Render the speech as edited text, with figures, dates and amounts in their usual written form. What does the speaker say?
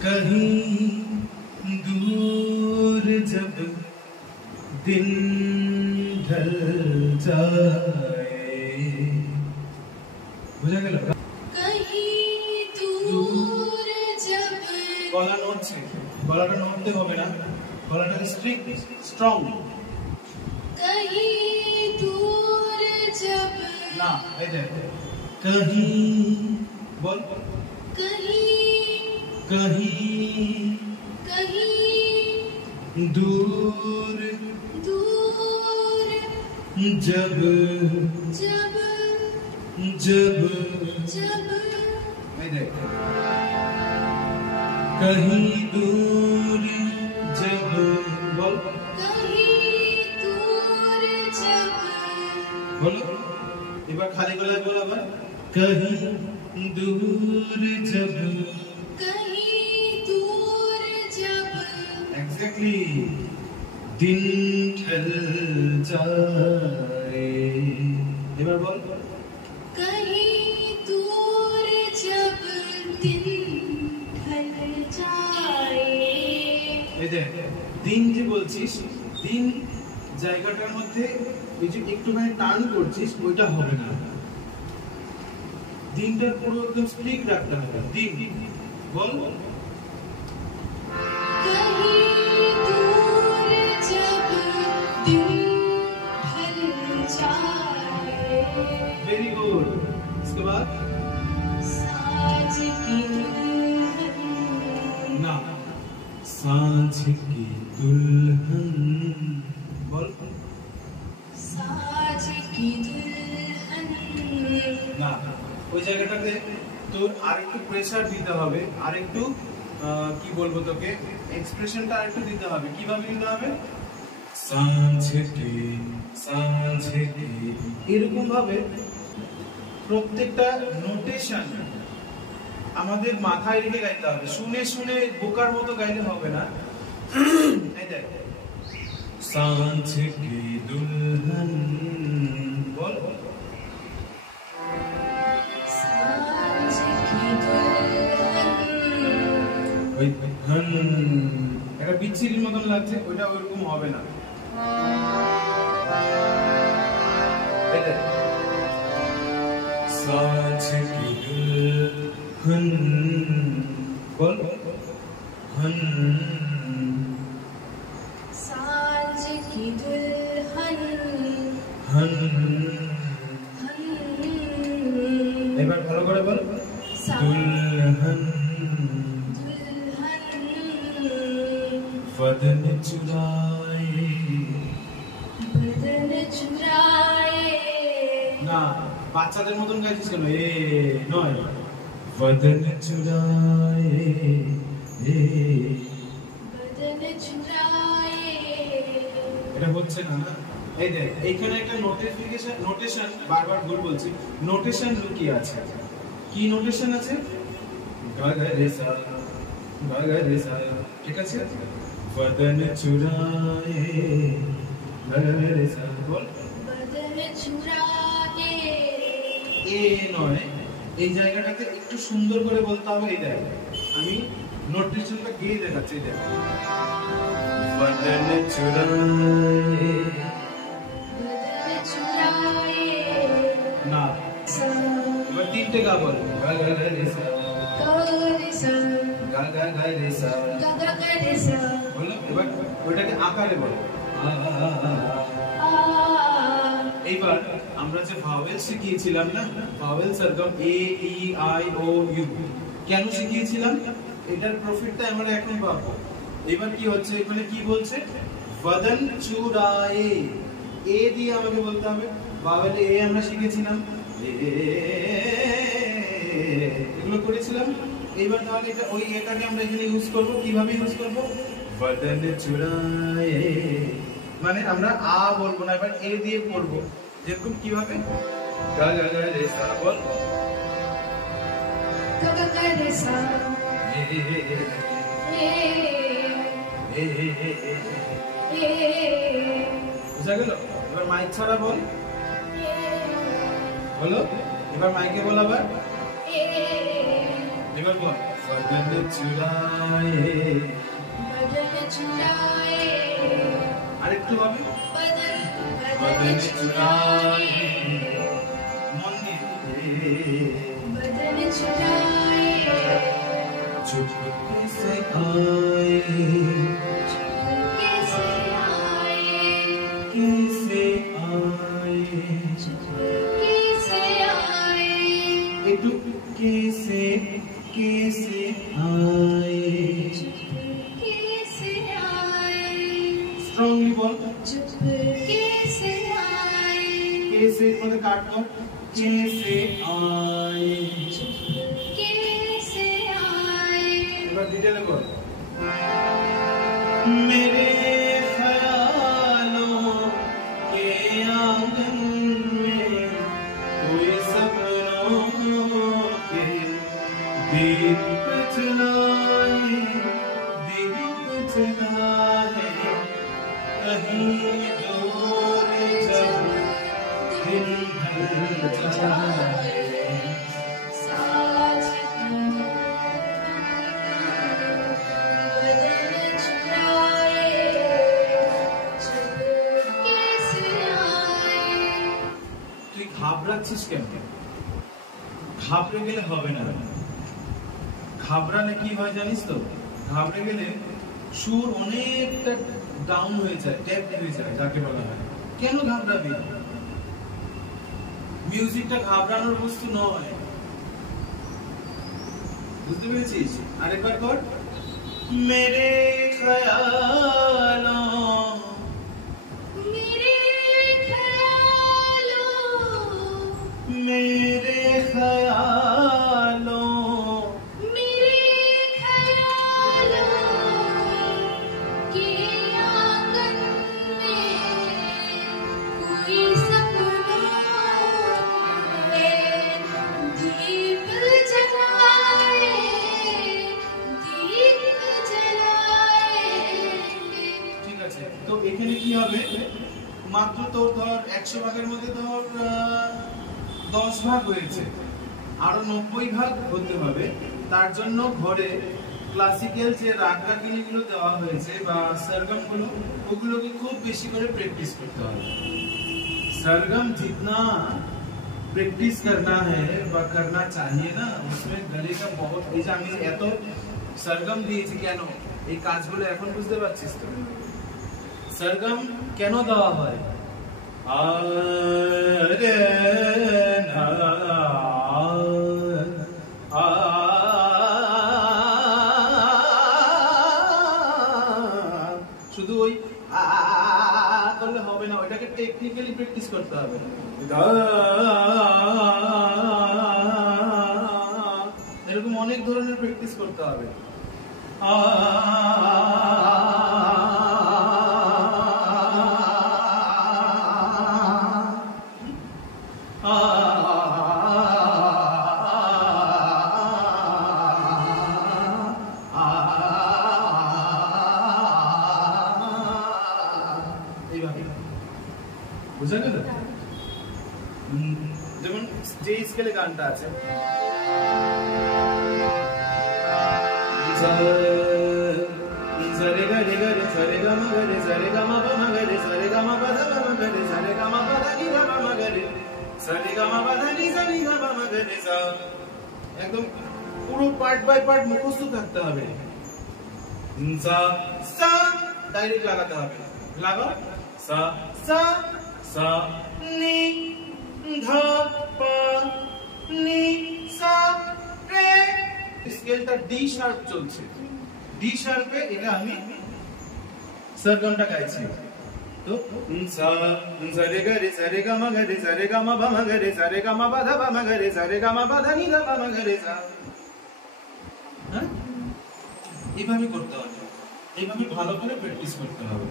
कहीं दूर जब दिन ढल जाए বুঝা গেল कहीं दूर जब গলা নড়ছে গলাটা নড়তে হবে না গলাটা স্ট্রং कहीं दूर जब না এই দেখ कहीं बोल कहीं कहीं कहीं दूर दूर जब जब जब जब नहीं देख कहीं दूर जब बोल कहीं दूर जब बोलो एक बार खाली गलाय बोल आबार कहीं दूर जब कहीं दूर जब एग्जैक्टली दिन ढल जाए एक बार बोल कहीं दूर जब दिन ढल जाए এই দেখ দিন যে বলছিস দিন জায়গাটার মধ্যে এই যে একটুখানি টার্ন করছিস ওইটা হবে না দিনটা পুরো একদম স্ট্রিক রাখতে হবে দিন বল कहीं दूर जब दिन ढल जाए वेरी गुड इसके बाद साँझ की दुल्हन ना सांझ की दुल्हन बोल साँझ की दुल्हन না ওই জায়গাটাতে তোর আরেকটু প্রেসার দিতে হবে আরেকটু কি বলবো তোকে এক্সপ্রেশনটা আরেকটু দিতে হবে কিভাবে দিতে হবে सांझे की এরকম ভাবে প্রত্যেকটা নোটেশন আমাদের মাথায় রেখে গাইতে হবে শুনে শুনে বোকার মতো গাইলে হবে না এই দেখ सांझ की दुल्हन বল साँझ की दुल्हन ওই হন এটা বিচ্ছিরির মতন লাগছে ওইটা ওইরকম হবে না এই দেখ सांझ की दुल्हन बोल हन साँझ की दुल्हन हन हन এবার ভালো করে বল दुल्हन दुल्हन वदन चुराए बदन चुराए না বাচ্চাদের মতন গাইছিস কেন এ নয় वदन चुराए ए बदन चुराए এটা হচ্ছে না না এই দেখ এইখানে একটা নোটেশন বারবার ভুল বলছি নোটেশন লুকিয়ে আছে কি নোটেশন আছে গা গা রে সা ঠিক আছে वदन चुराए गा गা রে সা বল बदन चुराए এ নয় এই জায়গাটাতে একটু সুন্দর করে বলতে হবে এই দেখ আমি নোটেশনটা গিয়ে দেখাচ্ছি দেখ वदन चुराए बदन चुराए না এবার তিনটে গা বল গা গা গা রে সা গা গা গা রে সা বলো এবার ওটাকে আকারে বলো এইবার আমরা যে ভাওয়েল শিখিয়েছিলাম না ভাওয়েল সরগম A E I O U কেন শিখিয়েছিলাম এটার প্রফিটটা আমরা এখন পাবো এবার কি হচ্ছে এখানে কি বলছে वदन चुराए এ দিয়ে আমাকে বলতে হবে ভাওয়েলে এ আমরা শিখেছিলাম এগুলো করেছিলাম এইবার তাহলে এটা ওই এটাকে আমরা এখানে ইউজ করব কিভাবে ইউজ করব वदन चुराए মানে আমরা আ বলবো না এবার এ দিয়ে পড়ব যেরকম কিভাবে গা গা গা রে সা বল বুঝা গেল এবার মাইক ছাড়া বল বলো এবার মাইকে বল আবার এবার বল बदन चुराए बदन चुराए আরেকটু হবে बदन चुराए মন দিয়ে बदन चुराए चुपके से आए कैसे आए कैसे आए कैसे आए একটু कैसे कैसे आए कैसे आए स्ट्रांगली बोल चुप कैसे आए कैसे मतलब काट दो कैसे आए कैसे आए এবার ডিটেইলে বল मेरे ख्यालों के आंगन में कोई सपनों के दीप जलाए कहीं दूर जब दिन ढल जाए साथ बदन चुराए चुप कैसे आए তুই ঘাবড়াচ্ছিস কেন ঘাবড়ে গেলে হবে না ঘাবড়ালে কি হয় জানিস তো ঘাবড়ে গেলে সুর অনেকটা ডাউন হয়ে যায় ট্যাপ হয়ে যায় যাকে বলা হয় কেন ঘাবড়াবি মিউজিকটা ঘাবড়ানোর বস্তু নয় বুঝতে পেরেছিস আরেকবার কর মেরে খেয়ালোं मेरे ख्यालों मेरे ख्यालों के आंगन में कोई सपनों के दीप जलाए ঠিক আছে তো এখানে কি হবে মাত্র তোর ধর 100 ভাগের মধ্যে ধর 10 ভাগ হয়েছে আরো 90 ভাগ হতে হবে তার জন্য ঘরে ক্লাসিক্যাল যে রাগ রাগিনীগুলো দেওয়া হয়েছে বা सरगम গুলো ওগুলোকে খুব বেশি করে প্র্যাকটিস করতে হবে सरगम जितना प्रैक्टिस करना है বা करना चाहिए ना उसमें गले का बहुत এই যে আমি এত सरगम দিয়েছি কেন এই কাজগুলো এখন বুঝতে পারছিস তো सरगम কেন দেওয়া হয় আরে না শুধু ওই করলে হবে না ওটাকে টেকনিক্যালি প্র্যাকটিস করতে হবে এরকম অনেক ধরনের প্র্যাকটিস করতে হবে বুঝা গেল যেমন যে স্কেলে গানটা আছে সরে গা রে গা রে সরে গা মা গা রে সরে গা মা পা মা গা রে সরে গা মা পা ধা মা গা রে সরে গা মা পা ধা নি গা মা গা রে সরে গা মা পা ধা নি গা নি গা মা গা রে সা একদম পুরো পার্ট বাই পার্ট মুখস্থ থাকতে হবে সা সা ডাইরেক্ট লাগাতে হবে লাগা সা সা সা নি ধা পা নি সা রে স্কেলটা ডি শার্প চলছে ডি শার্পে এটা আমি सरगमটা গাইছি তো সা সরে গা রে সরে গা মা গা রে সরে গা মা পা মা গা রে সরে গা মা পা ধা পা মা গা রে সরে গা মা পা ধা নি গা পা মা গা রে সা হ্যাঁ এইভাবে করতে হবে এইভাবে ভালো করে প্র্যাকটিস করতে হবে